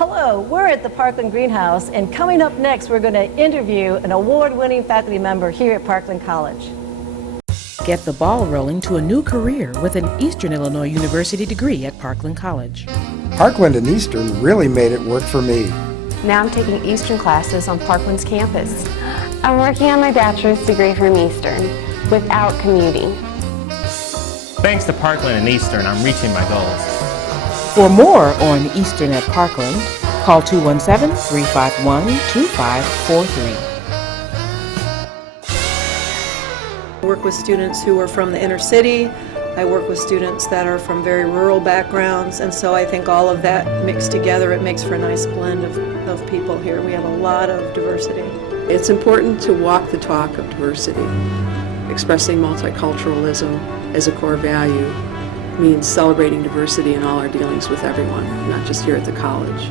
Hello, we're at the Parkland Greenhouse, and coming up next, we're going to interview an award-winning faculty member here at Parkland College. Get the ball rolling to a new career with an Eastern Illinois University degree at Parkland College. Parkland and Eastern really made it work for me. Now I'm taking Eastern classes on Parkland's campus. I'm working on my bachelor's degree from Eastern without commuting. Thanks to Parkland and Eastern, I'm reaching my goals. For more on Eastern at Parkland, call 217-351-2543. I work with students who are from the inner city. I work with students that are from very rural backgrounds, and so I think all of that mixed together, it makes for a nice blend of people here. We have a lot of diversity. It's important to walk the talk of diversity. Expressing multiculturalism as a core value means celebrating diversity in all our dealings with everyone, not just here at the college.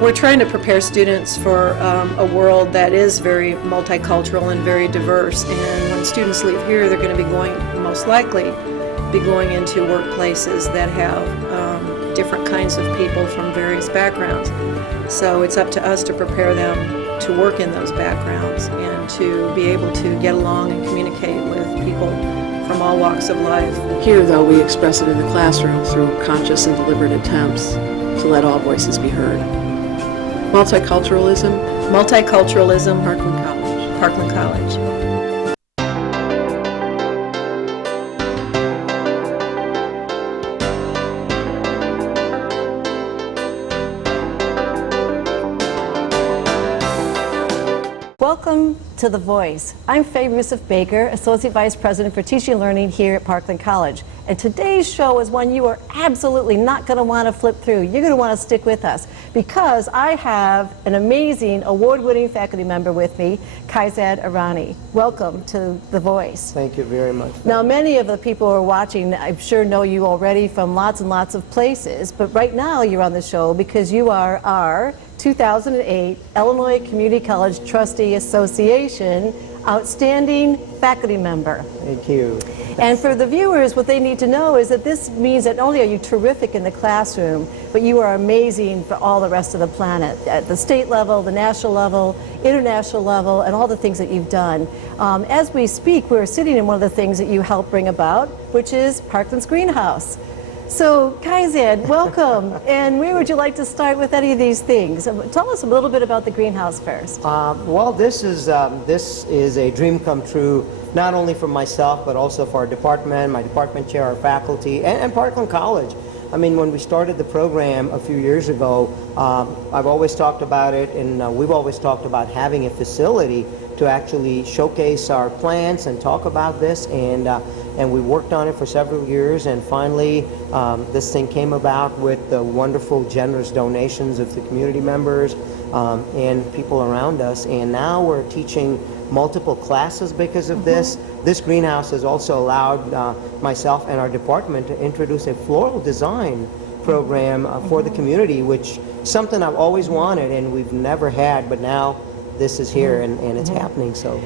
We're trying to prepare students for a world that is very multicultural and very diverse, and when students leave here, they're going to be going, most likely, be going into workplaces that have different kinds of people from various backgrounds. So it's up to us to prepare them to work in those backgrounds and to be able to get along and communicate with people from all walks of life. Here, though, we express it in the classroom through conscious and deliberate attempts to let all voices be heard. Multiculturalism. Multiculturalism. Parkland College. Parkland College. Welcome to The Voice. I'm Faye Russef-Baker, Associate Vice President for Teaching and Learning here at Parkland College. And today's show is one you are absolutely not going to want to flip through. You're going to want to stick with us because I have an amazing award-winning faculty member with me, Kaizad Irani. Welcome to The Voice. Thank you very much. Now, many of the people who are watching, I'm sure, know you already from lots and lots of places, but right now you're on the show because you are our 2008 Illinois Community College Trustee Association Outstanding Faculty Member. Thank you. And for the viewers, what they need to know is that this means that not only are you terrific in the classroom, but you are amazing for all the rest of the planet, at the state level, the national level, international level, and all the things that you've done. As we speak, we're sitting in one of the things that you helped bring about, which is Parkland's Greenhouse. So, Kaizad, welcome. And where would you like to start with any of these things? Tell us a little bit about the greenhouse first. Well, this is a dream come true, not only for myself, but also for our department, my department chair, our faculty, and Parkland College. I mean, when we started the program a few years ago, I've always talked about it, and we've always talked about having a facility to actually showcase our plans and talk about this, and we worked on it for several years, and finally this thing came about with the wonderful generous donations of the community members and people around us, and now we're teaching multiple classes because of this. This greenhouse has also allowed myself and our department to introduce a floral design program for the community, which is something I've always wanted and we've never had, but now this is here and it's happening. So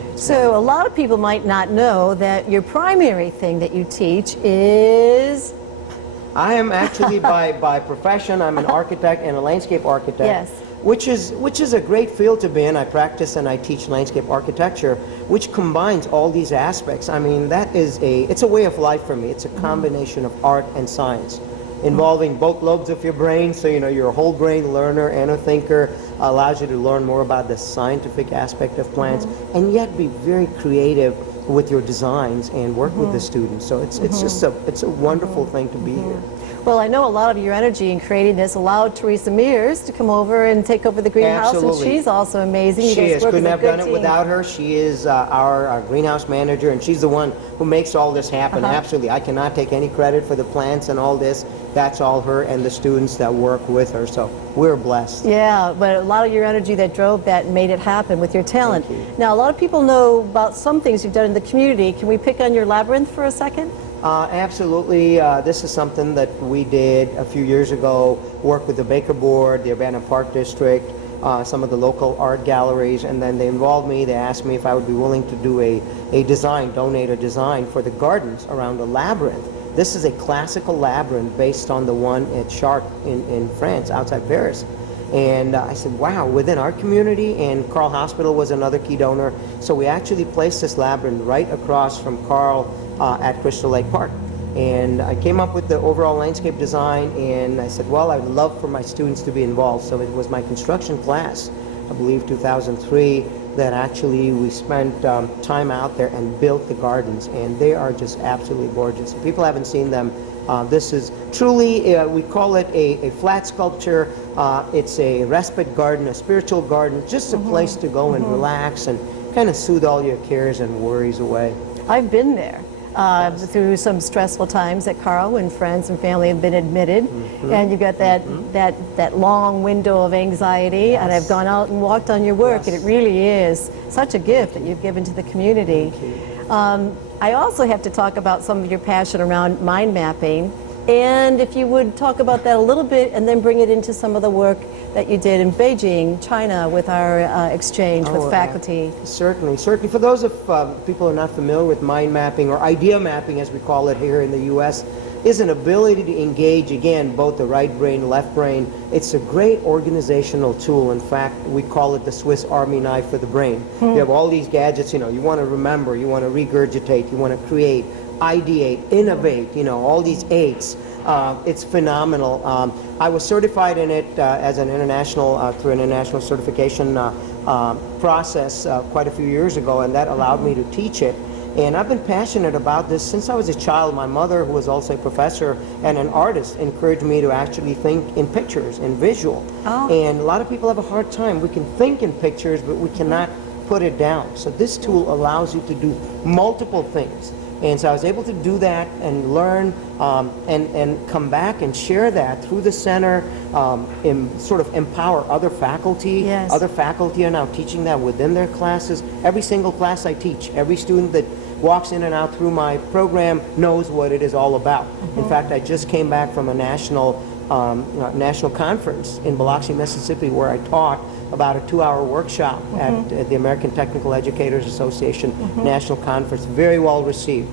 a lot of people might not know that your primary thing that you teach is... I am actually by profession, I'm an architect and a landscape architect. Yes. Which is a great field to be in. I practice and I teach landscape architecture, which combines all these aspects. I mean, it's a way of life for me. It's a combination of art and science, involving both lobes of your brain, so you're a whole brain learner and a thinker, allows you to learn more about the scientific aspect of plants, and yet be very creative with your designs and work with the students. So it's a wonderful thing to be here. Well, I know a lot of your energy in creating this allowed Teresa Mears to come over and take over the greenhouse, Absolutely. And she's also amazing. She is. Couldn't have done it team. without her. She is our greenhouse manager, and she's the one who makes all this happen. Absolutely. I cannot take any credit for the plants and all this. That's all her and the students that work with her, so we're blessed. Yeah, but a lot of your energy that drove that and made it happen with your talent. Thank you. Now, a lot of people know about some things you've done in the community. Can we pick on your Labyrinth for a second? Absolutely. This is something that we did a few years ago, worked with the Baker Board, the Urbana Park District, some of the local art galleries, and then they involved me. They asked me if I would be willing to do a design, donate a design for the gardens around the Labyrinth. This is a classical labyrinth based on the one at Chartres in France, outside Paris. And I said, wow, within our community, and Carl Hospital was another key donor, so we actually placed this labyrinth right across from Carl at Crystal Lake Park. And I came up with the overall landscape design, and I said, well, I'd love for my students to be involved. So it was my construction class, I believe 2003, that actually we spent time out there and built the gardens, and they are just absolutely gorgeous. If people haven't seen them, this is truly, we call it a flat sculpture. It's a respite garden, a spiritual garden, just a place to go and relax and kind of soothe all your cares and worries away. I've been there. Through some stressful times at Carl when friends and family have been admitted, and you got that long window of anxiety, and I've gone out and walked on your work, and it really is such a gift that you've given to the community. I also have to talk about some of your passion around mind mapping, and if you would talk about that a little bit and then bring it into some of the work that you did in Beijing, China, with our exchange with faculty. Certainly. For those of people who are not familiar with mind mapping, or idea mapping as we call it here in the U.S., is an ability to engage, again, both the right brain, left brain. It's a great organizational tool. In fact, we call it the Swiss Army knife for the brain. You have all these gadgets, you want to remember, you want to regurgitate, you want to create, ideate, innovate, all these eights. It's phenomenal. I was certified in it as an international, through an international certification process quite a few years ago, and that allowed me to teach it. And I've been passionate about this since I was a child. My mother, who was also a professor and an artist, encouraged me to actually think in pictures, in visual. And a lot of people have a hard time. We can think in pictures, but we cannot put it down. So this tool allows you to do multiple things. And so I was able to do that and learn and come back and share that through the center, and sort of empower other faculty. Yes. Other faculty are now teaching that within their classes. Every single class I teach, every student that walks in and out through my program knows what it is all about. In fact, I just came back from a national conference in Biloxi, Mississippi, where I taught about a 2-hour workshop at the American Technical Educators Association National Conference. Very well received.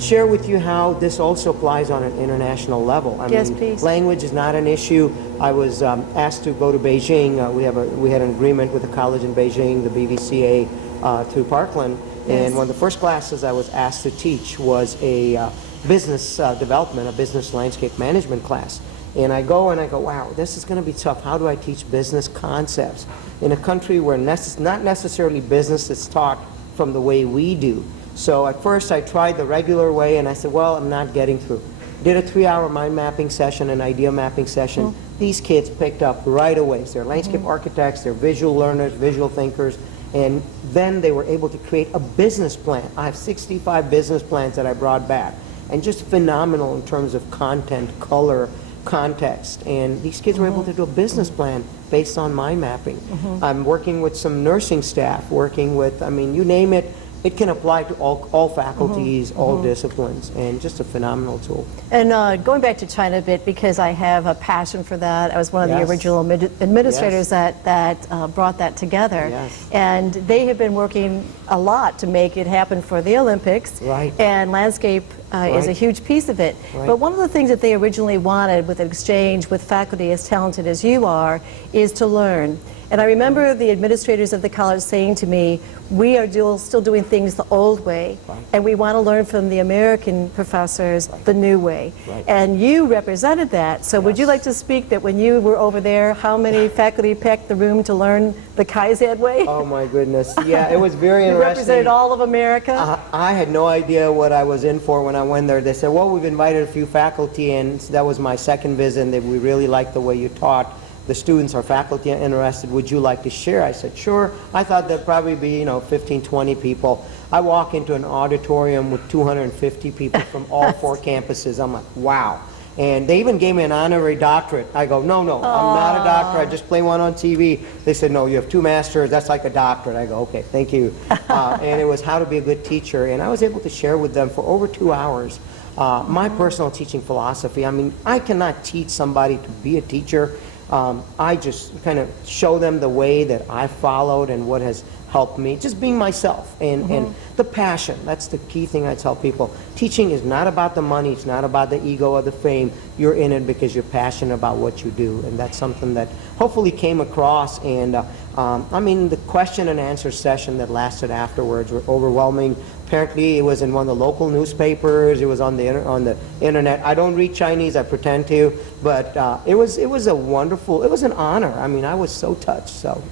Share with you how this also applies on an international level. I mean, please. Language is not an issue. I was asked to go to Beijing. We had an agreement with the college in Beijing, the BVCA, through Parkland. And one of the first classes I was asked to teach was a business development, a business landscape management class. And I go, wow, this is going to be tough. How do I teach business concepts in a country where not necessarily business is taught from the way we do? So at first I tried the regular way, and I said, well, I'm not getting through. Did a 3-hour mind mapping session, an idea mapping session. These kids picked up right away. So they're landscape architects, they're visual learners, visual thinkers, and then they were able to create a business plan. I have 65 business plans that I brought back, and just phenomenal in terms of content, color, context. And these kids were able to do a business plan based on mind mapping. I'm working with some nursing staff, working with, you name it, it can apply to all faculties, all disciplines, and just a phenomenal tool. And going back to China a bit, because I have a passion for that. I was one of the original administrators that brought that together. And they have been working a lot to make it happen for the Olympics. And landscape is a huge piece of it. But one of the things that they originally wanted with an exchange with faculty as talented as you are is to learn. And I remember the administrators of the college saying to me, we are still doing things the old way, and we want to learn from the American professors the new way. And you represented that. So would you like to speak that when you were over there, how many faculty packed the room to learn the Kaizad way? Oh my goodness. Yeah, it was very You interesting. represented all of America? I had no idea what I was in for when I went there. They said, well, we've invited a few faculty, and that was my second visit, and we really liked the way you taught. The students or faculty are interested. Would you like to share? I said, sure. I thought there'd probably be, 15, 20 people. I walk into an auditorium with 250 people from all 4 campuses. I'm like, wow. And they even gave me an honorary doctorate. I go, no, I'm not a doctor. I just play one on TV. They said, no, you have 2 masters. That's like a doctorate. I go, okay, thank you. And it was how to be a good teacher. And I was able to share with them for over 2 hours my personal teaching philosophy. I cannot teach somebody to be a teacher. I just kind of show them the way that I followed and what has helped me just being myself and the passion. That's the key thing I tell people. Teaching is not about the money, it's not about the ego or the fame. You're in it because you're passionate about what you do, and that's something that hopefully came across. And I mean, the question and answer session that lasted afterwards were overwhelming. Apparently it was in one of the local newspapers, it was on the internet. I don't read Chinese, I pretend to, but it was a wonderful, it was an honor. I mean, I was so touched. So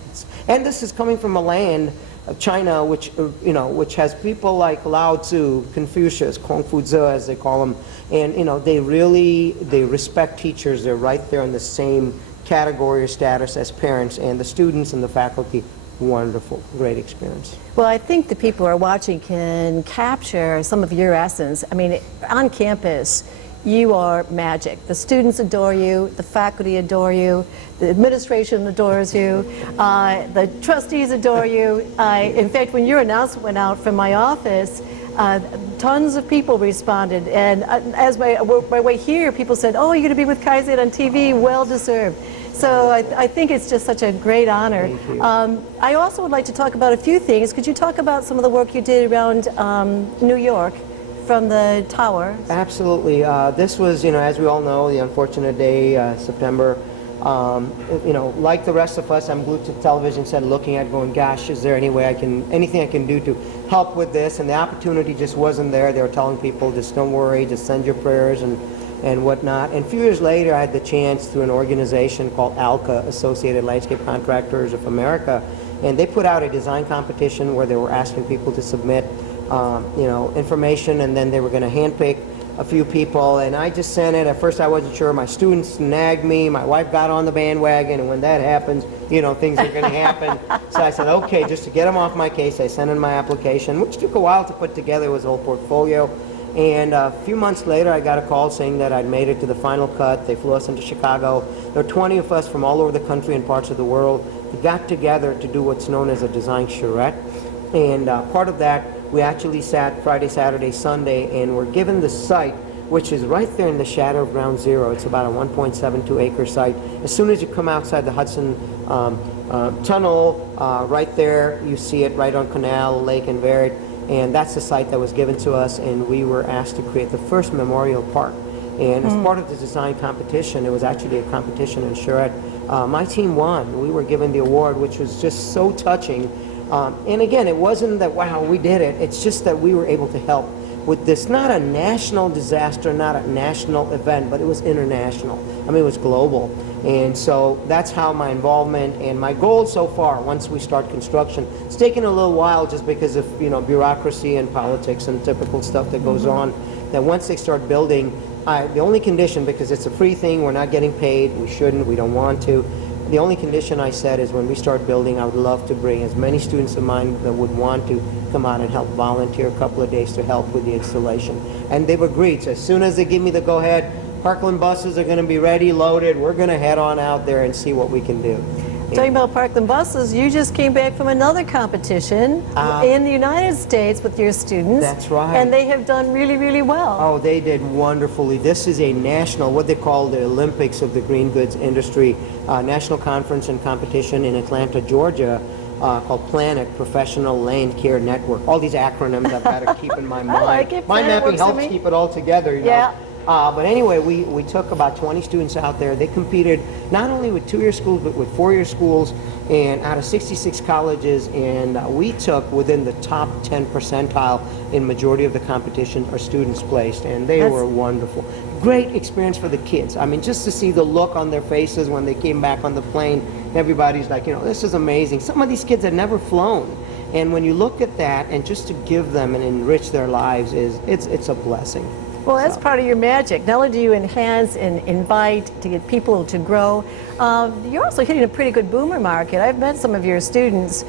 and this is coming from a land of China, which which has people like Lao Tzu, Confucius, Kung Fu Tzu, as they call them, and they respect teachers. They're right there in the same category or status as parents, and the students and the faculty. Wonderful, great experience. Well, I think the people who are watching can capture some of your essence. I mean, on campus, you are magic. The students adore you, the faculty adore you, the administration adores you, the trustees adore you. In fact, when your announcement went out from my office, tons of people responded, and as my way here, people said, "Oh, you're going to be with Kaizad on TV, well deserved." So I think it's just such a great honor. Thank you. I also would like to talk about a few things. Could you talk about some of the work you did around New York from the tower? Absolutely. This was, as we all know, the unfortunate day, September. Like the rest of us, I'm glued to the television set looking at going, gosh, is there anything I can do to help with this? And the opportunity just wasn't there. They were telling people, just don't worry, just send your prayers and whatnot. And a few years later, I had the chance through an organization called ALCA, Associated Landscape Contractors of America, and they put out a design competition where they were asking people to submit, information, and then they were going to handpick a few people, and I just sent it. At first I wasn't sure. My students nagged me. My wife got on the bandwagon, and when that happens, things are going to happen. So I said, okay, just to get them off my case, I sent in my application, which took a while to put together. It was a whole portfolio. And a few months later, I got a call saying that I'd made it to the final cut. They flew us into Chicago. There were 20 of us from all over the country and parts of the world. We got together to do what's known as a design charrette. And part of that, we actually sat Friday, Saturday, Sunday, and were given the site, which is right there in the shadow of Ground Zero. It's about a 1.72 acre site. As soon as you come outside the Hudson Tunnel, right there, you see it right on Canal, Lake, and Verret. And that's the site that was given to us, and we were asked to create the first memorial park. And as part of the design competition, it was actually a competition in charrette. My team won. We were given the award, which was just so touching. And again, it wasn't that, wow, we did it. It's just that we were able to help with this, not a national disaster, not a national event, but it was international. I mean, it was global. And so that's how my involvement and my goal so far, once we start construction, it's taken a little while just because of, bureaucracy and politics and typical stuff that goes on, that once they start building, the only condition, because it's a free thing, we're not getting paid, we shouldn't, we don't want to, the only condition I said is when we start building, I would love to bring as many students of mine that would want to come out and help volunteer a couple of days to help with the installation. And they've agreed. So as soon as they give me the go-ahead, Parkland buses are going to be ready, loaded. We're going to head on out there and see what we can do. Talking about Parkland buses, you just came back from another competition in the United States with your students. That's right. And they have done really, really well. Oh, they did wonderfully. This is a national, what they call the Olympics of the green goods industry, national conference and competition in Atlanta, Georgia, called PLANET, Professional Land Care Network. All these acronyms I've got to keep in my mind. I like it. Mind Planet mapping works for helps me. keep it all together, Yeah. But anyway, we took about 20 students out there. They competed not only with 2-year schools, but with 4-year schools, and out of 66 colleges, and we took within the top 10 percentile in majority of the competition our students placed, and they were wonderful. Great experience for the kids. I mean, just to see the look on their faces when they came back on the plane, everybody's like, this is amazing. Some of these kids had never flown. And when you look at that and just to give them and enrich their lives, it's a blessing. Well, that's part of your magic. Not only do you enhance and invite to get people to grow, you're also hitting a pretty good boomer market. I've met some of your students,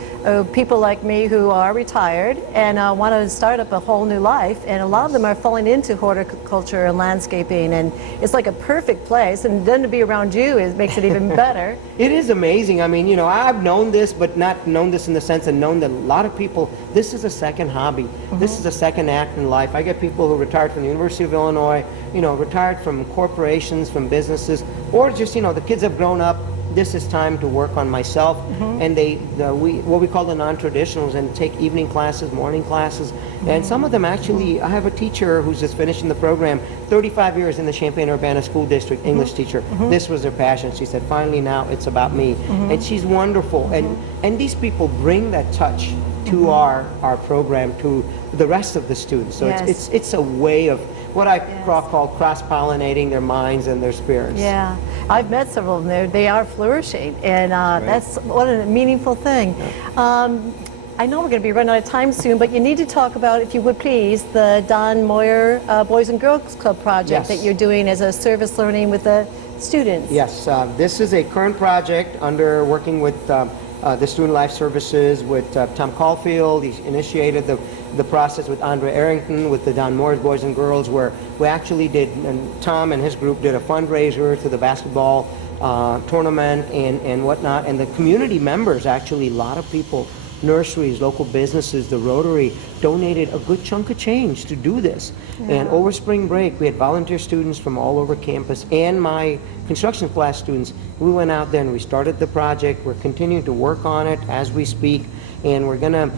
people like me who are retired and want to start up a whole new life, and a lot of them are falling into horticulture and landscaping, and it's like a perfect place, and then to be around you makes it even better. It is amazing. I mean, I've known this, but not known this in the sense of known that a lot of people, this is a second hobby. This is a second act in life. I get people who retired from the University of Illinois, retired from corporations, from businesses, or just, the kids have grown up, this is time to work on myself. And what we call the non-traditionals, and take evening classes, morning classes. And some of them actually, I have a teacher who's just finishing the program, 35 years in the Champaign-Urbana School District, English teacher. This was her passion. She said, finally now it's about me. And she's wonderful. And these people bring that touch to our program, to the rest of the students. So it's a way of what I call cross-pollinating their minds and their spirits. Yeah, I've met several of them. They are flourishing, and that's what a meaningful thing. I know we're going to be running out of time soon, but you need to talk about, if you would please, the Don Moyer Boys and Girls Club project that you're doing as a service learning with the students. Yes, this is a current project under working with the Student Life Services with Tom Caulfield. He initiated the process with Andre Arrington with the Don Moyer Boys and Girls, where we actually did, and Tom and his group did a fundraiser to the basketball tournament and whatnot, and the community members, actually a lot of people, nurseries, local businesses, the Rotary, donated a good chunk of change to do this. And over spring break, we had volunteer students from all over campus and my construction class students. We went out there and we started the project. We're continuing to work on it as we speak, and we're going to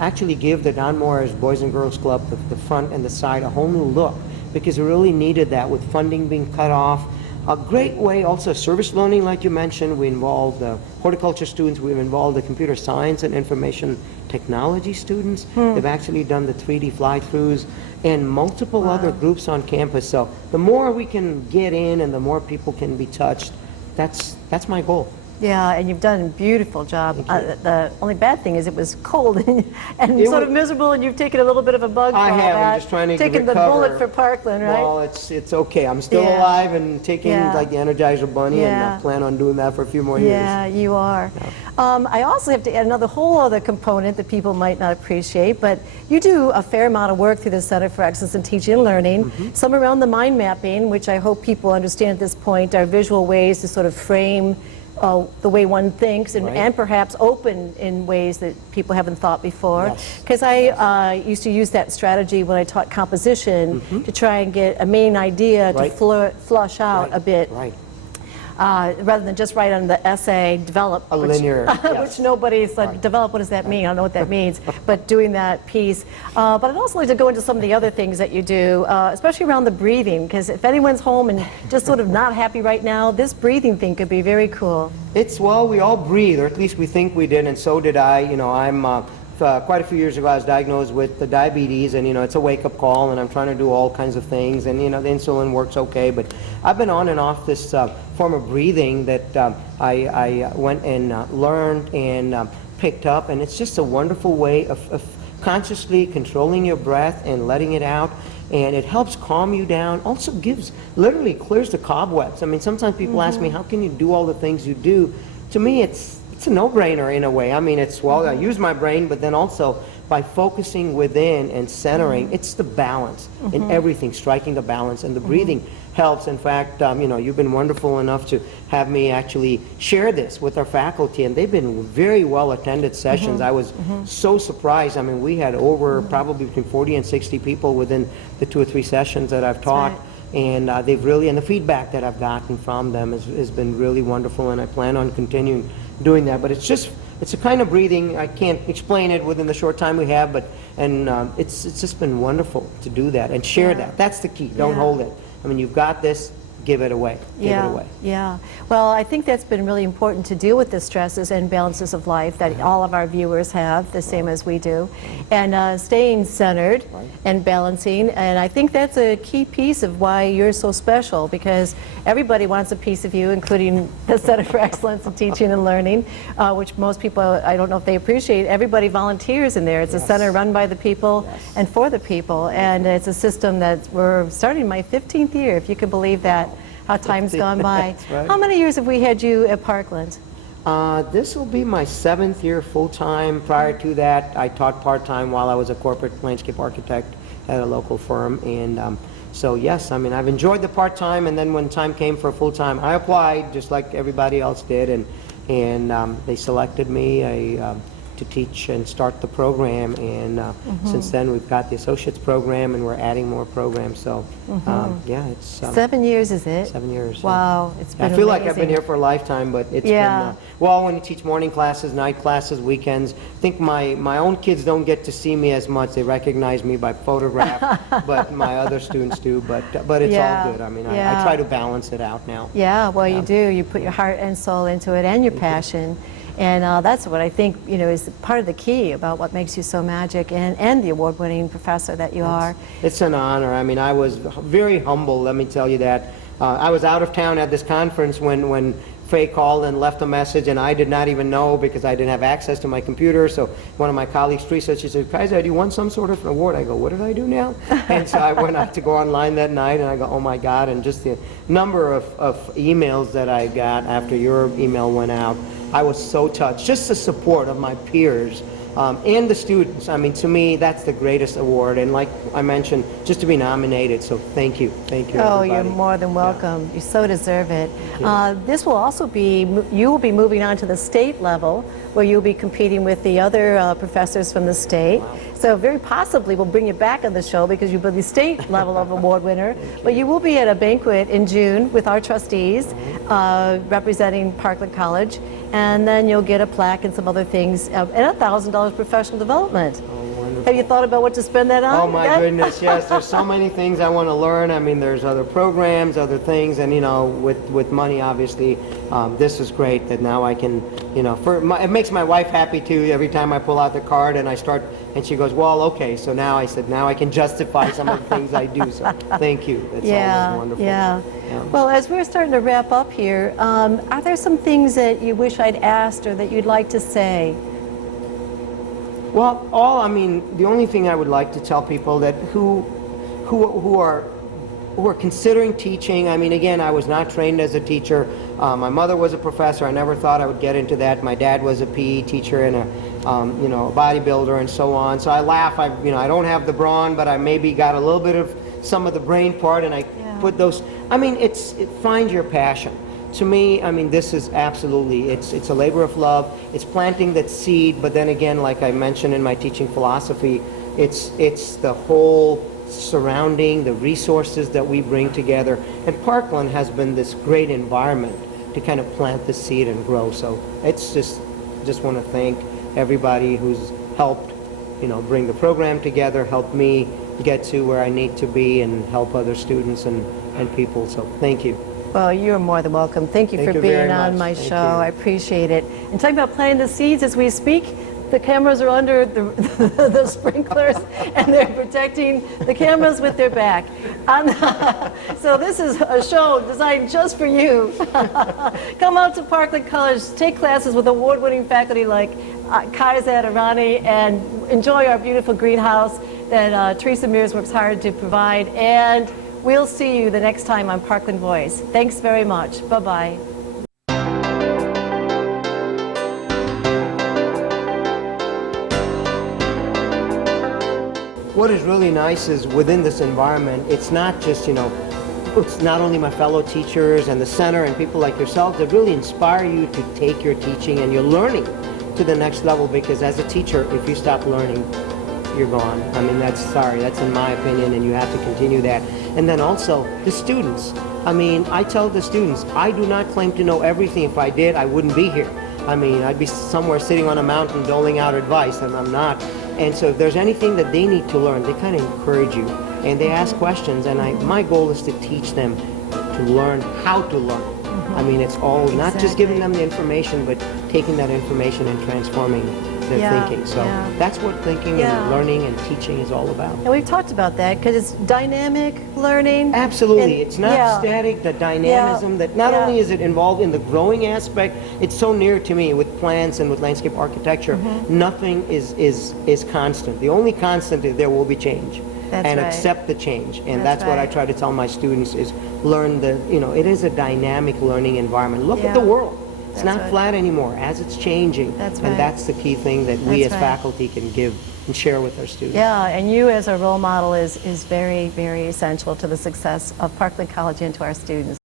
actually give the Don Moyer Boys and Girls Club, the front and the side, a whole new look, because we really needed that with funding being cut off. A great way also, service learning, like you mentioned. We involved horticulture students, we've involved the computer science and information technology students. They've actually done the 3D fly-throughs and multiple other groups on campus. So the more we can get in and the more people can be touched, that's my goal. Yeah, and you've done a beautiful job. The only bad thing is it was cold and sort of miserable, and you've taken a little bit of a bug from all that. I'm just trying to taking recover. The bullet for Parkland, right? Well, it's okay. I'm still alive and taking like the Energizer Bunny, and I plan on doing that for a few more years. Yeah, you are. I also have to add another whole other component that people might not appreciate, but you do a fair amount of work through the Center for Excellence in Teaching and Learning, some around the mind mapping, which I hope people understand at this point are visual ways to sort of frame the way one thinks, and perhaps open in ways that people haven't thought before. Because I used to use that strategy when I taught composition to try and get a main idea to flush out a bit. Rather than just write on the essay, develop. A linear, which nobody's like, develop, what does that mean? I don't know what that means, but doing that piece. But I'd also like to go into some of the other things that you do, especially around the breathing, because if anyone's home and just sort of not happy right now, this breathing thing could be very cool. Well, we all breathe, or at least we think we did, and so did I. You know, I'm quite a few years ago, I was diagnosed with the diabetes, and it's a wake-up call, and I'm trying to do all kinds of things, and the insulin works okay, but I've been on and off this form of breathing that I went and learned and picked up, and it's just a wonderful way of consciously controlling your breath and letting it out, and it helps calm you down. Also literally clears the cobwebs. I mean, sometimes people ask me, how can you do all the things you do? To me, it's a no-brainer in a way. I mean, I use my brain, but then also by focusing within and centering, it's the balance in everything, striking the balance, and the breathing helps. In fact, you've been wonderful enough to have me actually share this with our faculty, and they've been very well-attended sessions. I was so surprised. I mean, we had over probably between 40 and 60 people within the 2 or 3 sessions that I've taught. And they've really, and the feedback that I've gotten from them has been really wonderful, and I plan on continuing doing that. But it's a kind of breathing, I can't explain it within the short time we have, it's just been wonderful to do that and share that. That's the key. Don't hold it. I mean, you've got this, give it away. Give it away. Yeah. Well, I think that's been really important to deal with the stresses and balances of life that all of our viewers have, the same as we do, and staying centered and balancing. And I think that's a key piece of why you're so special, because everybody wants a piece of you, including the Center for Excellence in Teaching and Learning, which most people, I don't know if they appreciate. Everybody volunteers in there. It's a center run by the people and for the people, and it's a system that we're starting my 15th year, if you could believe that. How time's gone by. How many years have we had you at Parkland? This will be my 7th year full-time. Prior to that, I taught part-time while I was a corporate landscape architect at a local firm. And so yes, I mean, I've enjoyed the part-time, and then when time came for full-time, I applied just like everybody else did, and they selected me. I to teach and start the program, and since then we've got the associates program, and we're adding more programs. So yeah, it's 7 years, is it? 7 years. Yeah. Wow, it's been I feel like I've been amazing. here for a lifetime, but it's Yeah. been, well, when you teach morning classes, night classes, weekends, I think my own kids don't get to see me as much. They recognize me by photograph, but my other students do, but it's Yeah. all good. I mean, I Yeah. try to balance it out now. Yeah, well, you do. You put your heart and soul into it and your passion. And that's what I think, you know, is part of the key about what makes you so magic and the award-winning professor that you are. It's an honor. I mean, I was very humble, let me tell you that. I was out of town at this conference when Faye called and left a message, and I did not even know because I didn't have access to my computer. So one of my colleagues, Teresa, she said, Kaizad, do you want some sort of an award? I go, what did I do now? And so I went out to go online that night, and I go, oh my God, and just the number of emails that I got after your email went out, I was so touched. Just the support of my peers and the students. I mean, to me, that's the greatest award. And like I mentioned, just to be nominated. So thank you. Thank you, Oh, everybody. you're more than welcome. You so deserve it. This will also be, you will be moving on to the state level, where you'll be competing with the other professors from the state. So very possibly we'll bring you back on the show because you'll be the state level of award winner. But you will be at a banquet in June with our trustees representing Parkland College. And then you'll get a plaque and some other things, and $1,000 professional development. Have you thought about what to spend that on? Oh my yet? goodness, yes. There's so many things I want to learn. I mean, there's other programs, other things, and you know, with money, obviously, this is great that now I can, you know, it makes my wife happy too. Every time I pull out the card and I start, and she goes, well, okay. So now I said, now I can justify some of the things I do. So thank you. That's always wonderful. Yeah. Well, as we're starting to wrap up here, are there some things that you wish I'd asked or that you'd like to say? Well, I mean, the only thing I would like to tell people that who are considering teaching. I mean, again, I was not trained as a teacher. My mother was a professor. I never thought I would get into that. My dad was a PE teacher and a you know, a bodybuilder and so on. So I laugh. I don't have the brawn, but I maybe got a little bit of some of the brain part, and I put those. I mean, find your passion. To me, I mean, this is absolutely, it's a labor of love. It's planting that seed, but then again, like I mentioned in my teaching philosophy, it's the whole surrounding, the resources that we bring together. And Parkland has been this great environment to kind of plant the seed and grow. So it's just want to thank everybody who's helped, you know, bring the program together, help me get to where I need to be, and help other students and people. So thank you. Well, you're more than welcome. Thank you for being very on much. my Thank show. you. I appreciate it. And talking about planting the seeds as we speak, the cameras are under the sprinklers, and they're protecting the cameras with their back. So this is a show designed just for you. Come out to Parkland College, take classes with award-winning faculty like Kaizad, Irani, and enjoy our beautiful greenhouse that Teresa Mears works hard to provide. And we'll see you the next time on Parkland Voice. Thanks very much. Bye-bye. What is really nice is within this environment, it's not just, you know, it's not only my fellow teachers and the center and people like yourself that really inspire you to take your teaching and your learning to the next level, because as a teacher, if you stop learning, you're gone. I mean, that's in my opinion, and you have to continue that. And then also the students. I mean, I tell the students, I do not claim to know everything. If I did, I wouldn't be here. I mean, I'd be somewhere sitting on a mountain doling out advice, and I'm not. And so if there's anything that they need to learn, they kind of encourage you, and they ask questions, and my goal is to teach them to learn how to learn. I mean, it's all not just giving them the information, but taking that information and transforming their thinking. So that's what thinking and learning and teaching is all about. And we've talked about that because it's dynamic learning. Absolutely. And, it's not static, the dynamism that not only is it involved in the growing aspect, it's so near to me with plants and with landscape architecture. Nothing is constant. The only constant is there will be change. And accept the change. And that's what I try to tell my students is learn it is a dynamic learning environment. Look at the world. It's not flat anymore as it's changing. And that's the key thing that we as faculty can give and share with our students. Yeah, and you as a role model is very, very essential to the success of Parkland College and to our students.